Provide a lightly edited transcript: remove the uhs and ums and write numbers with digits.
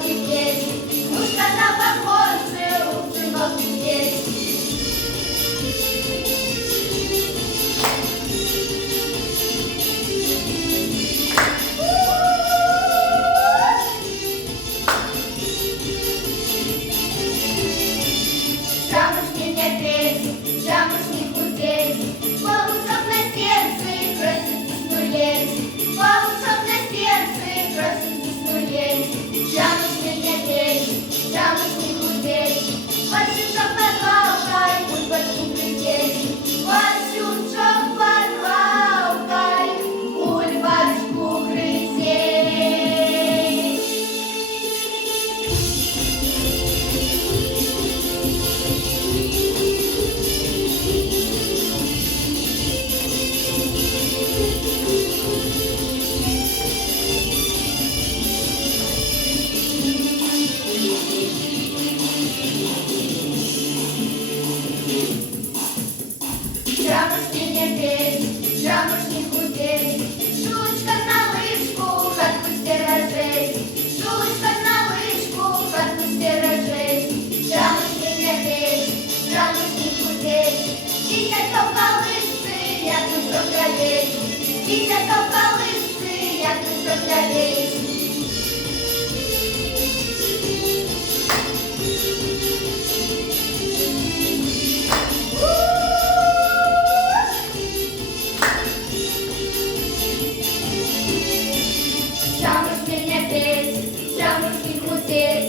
цибалки петь, мушка на похоже, у цибалки петь. Жамушки не петь, жамушки худеть, паучок на сердце, просит снуеть, паучок на сердце, просит снуеть. Жамушки не петь, жамушки худеть, пасючок под лавкой, бульбочку глядеть, пасючок под лавкой, бульбочку глядеть. Жамушки не петь, жамушки худеть, Шурочка на лыжку, хатку стерожей, Шурочка на лыжку, хатку стерожей. Жамушки не петь, жамушки худеть, дитятко в колисці, як ми проглядеть, дитятко в колисці, як ми проглядеть. Жамушки не петь, жамушки худеть.